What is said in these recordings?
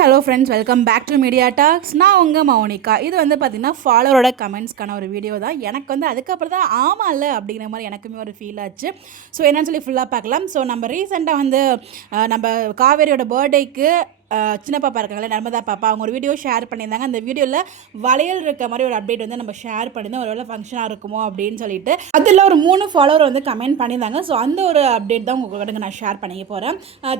Hello friends, welcome back to media talks. நான் உங்கள் மௌனிகா. இது வந்து பார்த்திங்கன்னா ஃபாலோவரோட கமெண்ட்ஸ்க்கான ஒரு வீடியோ தான். எனக்கு வந்து அதுக்கப்புறம் தான் ஆமாம் இல்லை அப்படிங்கிற மாதிரி எனக்குமே ஒரு ஃபீல் ஆச்சு. ஸோ என்னன்னு சொல்லி ஃபுல்லாக பார்க்கலாம். ஸோ நம்ம ரீசெண்டாக வந்து நம்ம காவேரியோட பர்த்டேக்கு சின்ன பாப்பா இருக்காங்களே, நர்மதா பாப்பா, அவங்க ஒரு வீடியோ ஷேர் பண்ணியிருந்தாங்க. அந்த வீடியோவில் வளையல் இருக்க மாதிரி ஒரு அப்டேட் வந்து நம்ம ஷேர் பண்ணியிருந்தோம். ஒரு வேளை ஃபங்க்ஷனாக இருக்குமோ அப்படின்னு சொல்லிட்டு அதில் ஒரு 3 ஃபாலோவர் வந்து கமெண்ட் பண்ணியிருந்தாங்க. ஸோ அந்த ஒரு அப்டேட் தான் உங்களுக்கு நான் ஷேர் பண்ணிக்க போகிறேன்.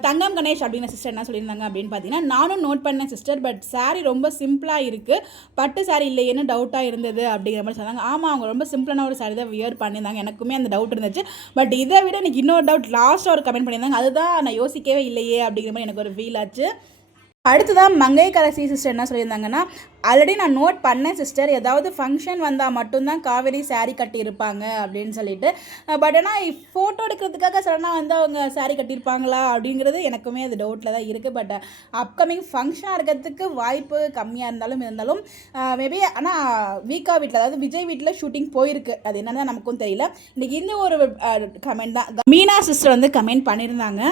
தங்கம் கணேஷ் அப்படிங்கிற சிஸ்டர் என்ன சொல்லியிருந்தாங்க அப்படின்னு பார்த்தீங்கன்னா, நானும் நோட் பண்ணேன் சிஸ்டர், பட் சாரீ ரொம்ப சிம்பிளாக இருக்குது, பட்டு சாரீ இல்லையேன்னு டவுட்டாக இருந்தது அப்படிங்கிற மாதிரி சொன்னாங்க. ஆமாம், அவங்க ரொம்ப சிம்பிளான ஒரு சாரீ தான் வியர் பண்ணியிருந்தாங்க. எனக்குமே அந்த டவுட் இருந்துச்சு. பட் இதை விட எனக்கு இன்னொரு டவுட் லாஸ்ட்டாக ஒரு கமெண்ட் பண்ணியிருந்தாங்க. அதுதான் நான் யோசிக்கவே இல்லையே அப்படிங்கிற மாதிரி எனக்கு ஒரு ஃபீல் ஆச்சு. அடுத்ததான் மங்கையரசி சிஸ்டர் என்ன சொல்லியிருந்தாங்கன்னா, ஆல்ரெடி நான் நோட் பண்ணேன் சிஸ்டர், ஏதாவது ஃபங்க்ஷன் வந்தால் மட்டும்தான் காவேரி சாரீ கட்டியிருப்பாங்க அப்படின்னு சொல்லிட்டு. பட் ஆனால் ஃபோட்டோ எடுக்கிறதுக்காக சடனாக வந்து அவங்க சாரீ கட்டியிருப்பாங்களா அப்படிங்கிறது எனக்குமே அது டவுட்டில் தான் இருக்குது. பட் அப்கமிங் ஃபங்க்ஷனாக இருக்கிறதுக்கு வாய்ப்பு கம்மியாக இருந்தாலும் மேபி. ஆனால் வீக்கா வீட்டில், அதாவது விஜய் வீட்டில் ஷூட்டிங் போயிருக்கு, அது என்னன்னு நமக்கும் தெரியல. இன்றைக்கி இந்த ஒரு கமெண்ட் தான் மீனா சிஸ்டர் வந்து கமெண்ட் பண்ணியிருந்தாங்க.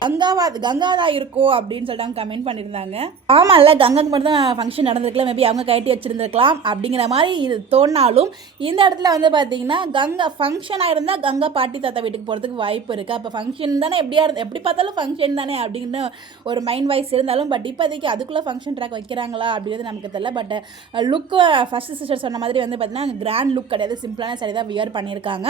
கங்காதான் இருக்கும் அப்படின்னு சொல்லிட்டு அவங்க கமெண்ட் பண்ணியிருந்தாங்க. ஆமாம் இல்லை, கங்காக்கு மட்டும் தான் ஃபங்க்ஷன் நடந்திருக்கலாம், மேபி அவங்க கட்டி வச்சுருந்துருக்கலாம் அப்படிங்கிற மாதிரி இது தோணாலும், இந்த இடத்துல வந்து பார்த்தீங்கன்னா கங்கா ஃபங்க்ஷனாக இருந்தால் கங்கா பாட்டி தாத்தா வீட்டுக்கு போகிறதுக்கு வாய்ப்பு இருக்குது. அப்போ ஃபங்க்ஷன் தானே, எப்படி பார்த்தாலும் ஃபங்க்ஷன் தானே அப்படின்னு ஒரு மைண்ட் வைஸ் இருந்தாலும், பட் இப்போதைக்கு அதுக்குள்ளே ஃபங்க்ஷன் ட்ராக் வைக்கிறாங்களா அப்படிங்கிறது நமக்கு தெரியல. பட் லுக்கு ஃபஸ்ட்டு சிஸ்டர் சொன்ன மாதிரி வந்து பார்த்தீங்கன்னா கிராண்ட் லுக் கிடையாது, சிம்பிளான சரி தான் வியர் பண்ணியிருக்காங்க.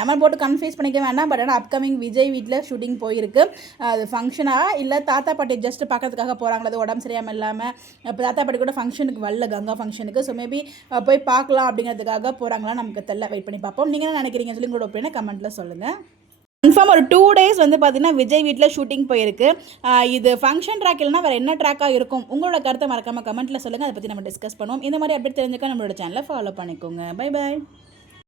நம்ம போட்டு கன்ஃபியூஸ் பண்ணிக்க வேண்டாம். பட் ஆனால் அப்கமிங் விஜய் வீட்டில் ஷூட்டிங் போயிருக்கு. அது ஃபங்க்ஷனாக இல்லை தாத்தா பாட்டி ஜஸ்ட் பார்க்கறதுக்காக போகிறாங்களா, அது உடம்பு சரியாமல் இல்லாமல் இப்போ தாத்தா பாட்டி கூட ஃபங்க்ஷனுக்கு வரல, கங்கா ஃபங்க்ஷனுக்கு. ஸோ மேபி போய் பார்க்கலாம் அப்படிங்கிறதுக்காக போகிறாங்களா நமக்கு தெரியல. வெயிட் பண்ணி பார்ப்போம். நீங்கள் என்ன நினைக்கிறீங்க சொல்லி உங்களோட ஒப்பீனியனை கமெண்ட்டில் சொல்லுங்கள். கன்ஃபார்ம் ஒரு 2 days வந்து பார்த்தீங்கன்னா விஜய் வீட்டில் ஷூட்டிங் போயிருக்கு. இது ஃபங்க்ஷன் ட்ராக் இல்லைனா வேறு என்ன ட்ராக்காக இருக்கும்? உங்களோட கருத்தை மறக்காமல் கமெண்ட்டில் சொல்லுங்கள். அதை பற்றி நம்ம டிஸ்கஸ் பண்ணுவோம். இந்த மாதிரி அப்டேட் தெரிஞ்சுக்க நம்மளோட சேனலை ஃபாலோ பண்ணிக்கோங்க. Bye bye.